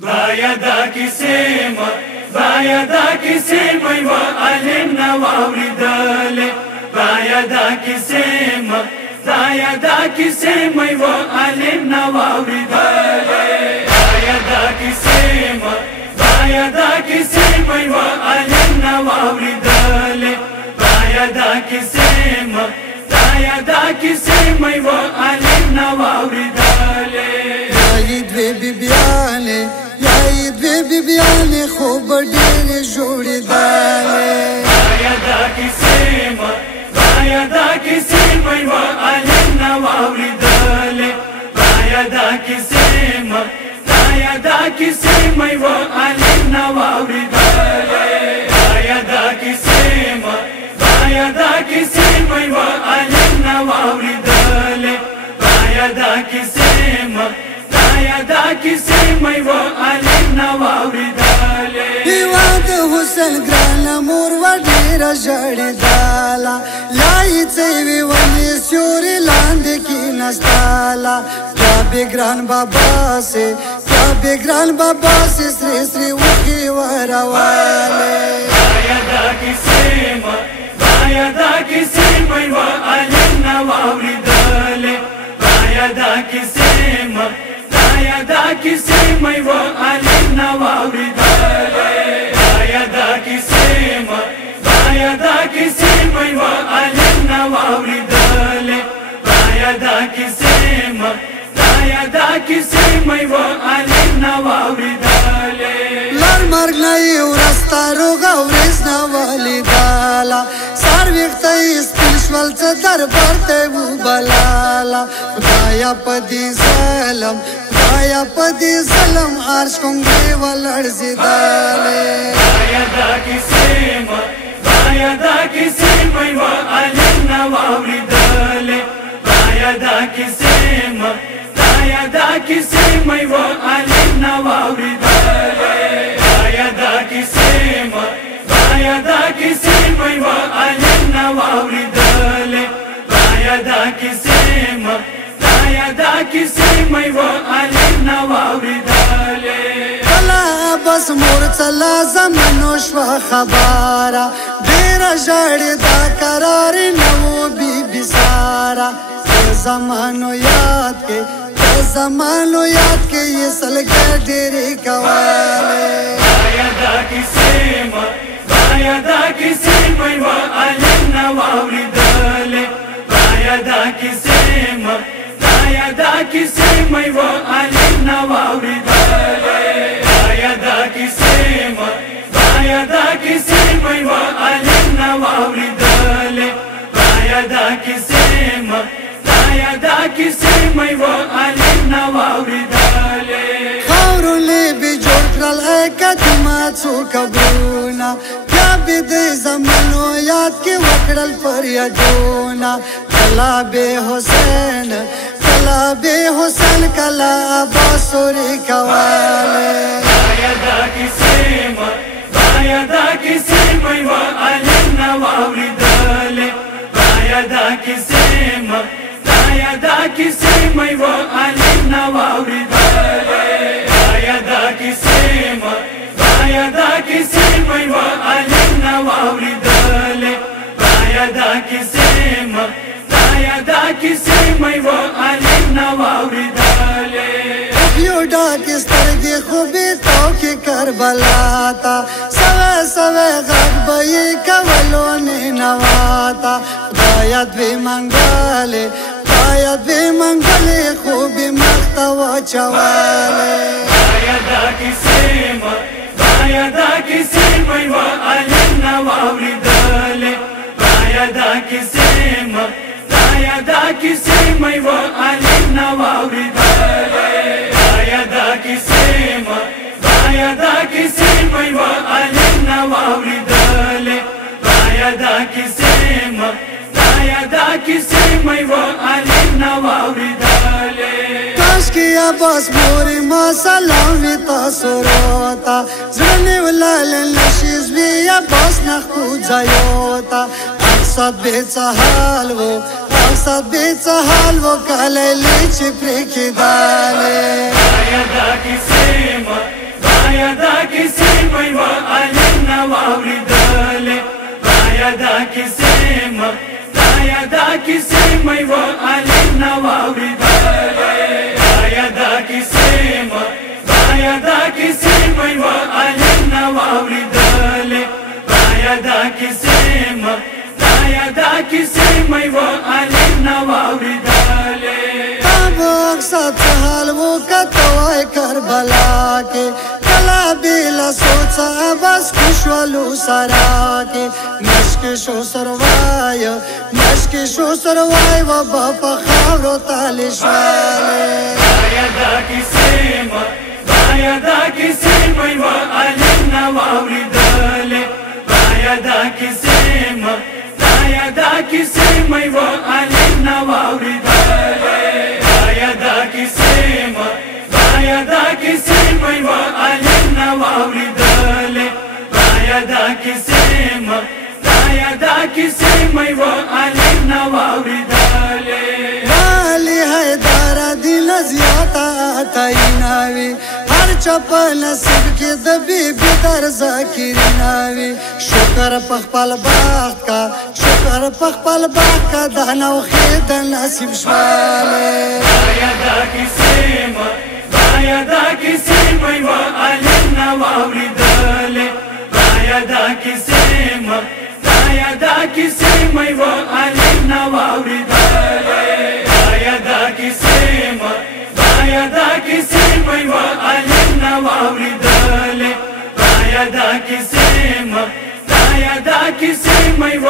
باید دا کسی مې و علم نه واورېدلې باید دا کسی مې و علم نه واورېدلې باید دا کسی مې و علم نه واورېدلې باید دا کسی مې و علم نه واورېدلې دوی بیبیانې خوب ډېرې جوړېدلې باید دا کسی مې و علم نه واورېدلې باید دا کسی مې و علم نه واورېدلې باید دا کسی مې و علم نه واورېدلې باید دا کسی مې و علم نه واورېدلې هېواد حسن ګرانه مور وه ډېره ژړېدله لا یې څه وې ونې سیوري لاندې کېناستله بیا بېګران بابا سې سرې سرې اوښکې ورولې باید دا کسی مې و علم نه واورېدلې باید دا کسی مې و علم نه واورېدلې باید دا کسی مې و علم نه واورېدلې باید دا کسی مې و علم نه واورېدلې لر مرګ نه یې ورځ ناروغه ورځ نه ولیدله سر ویښته یې سپین شول څه دربار ته یې وبلله خدایه په دې ظلم عرش کونګې ولړزېدلې باید دا کسی مې و علم نه واورېدلې باید دا کسی مې و علم نه واورېدلې باید دا کسی مې و علم نه واورېدلې باید دا کسی مې و علم نه واورېدلې کله بس مور څه لازمنو شوه خبره ډېره ژړېده قرار نه و بیبي ساره د زمانو یاد کې یې سلګۍ ډېرې کولې باید دا کسی مې و علم نه واورېدلې باید دا کسی مې و علم نه واورېدلې باید دا کسی مې و علم نه واورېدلې باید دا کسی مې و علم نه واورېدلې خاورونې بې جوړ کړل ای قدیمه څو قبرونه بیا بې د زمانو یاد کې وکړل فریادونه کله بې حسین کله عباس سورې کولې باید دا کسی مې و علم نه واورېدلې باید دا کسی مې و علم نه واورېدلې باید دا کسی مې و علم نه واورېدلې باید دا کسی مې و علم نه واورېدلې یو ډاکې سترګې خوبې توکې کربلا ته سوی غږ به یې کولو نینواته خدایه دوی منګلې خوبې مخ ته واچولې باید دا کسی مې و علم نه واورېدلې باید دا کسی مې و علم نه واورېدلې باید دا کسی مې و علم نه واورېدلې باید دا کسی مې و علم نه واورېدلې کاشکې عباس مورې ما سلام وي تاسو راته زړه مې ولاړې نشي زوی عباس نه ښکو ځایو ته اقصد بې څه حال و کلی چې پرې کېدلې باید دا کسی دا کیسې مې و علم نه واورېدلې باید دا کیسې باید دا کیسې مې و علم نه واورېدلې باید دا کیسې باید دا کیسې مې و علم نه واورېدلې مقصد حال وہ کتوائے کربلا کے کلا بیلا سوچا بس کشولو سرا کے مشک شو سروائے و باپا خاورو تالی شوالے باید دا کیسې مې و علم نه واورېدلې باید دا کیسې مې و علم نه واورېدلې باید دا کیسې مې و علم نه واورېدلې باید دا کیسې مې و علم نه واورېدلې والی حیدار دل زیاتا تایناوی ہر چپا نصیب کی دبی بی در ذاکری ناوی شکر پخپل باغ کا دانو خید نصیب شوالے باید دا کیسې مې و علم نه واورېدلې باید دا کیسې مې و علم نه واورېدلې باید دا کیسې مې و علم نه واورېدلې باید دا کیسې مې و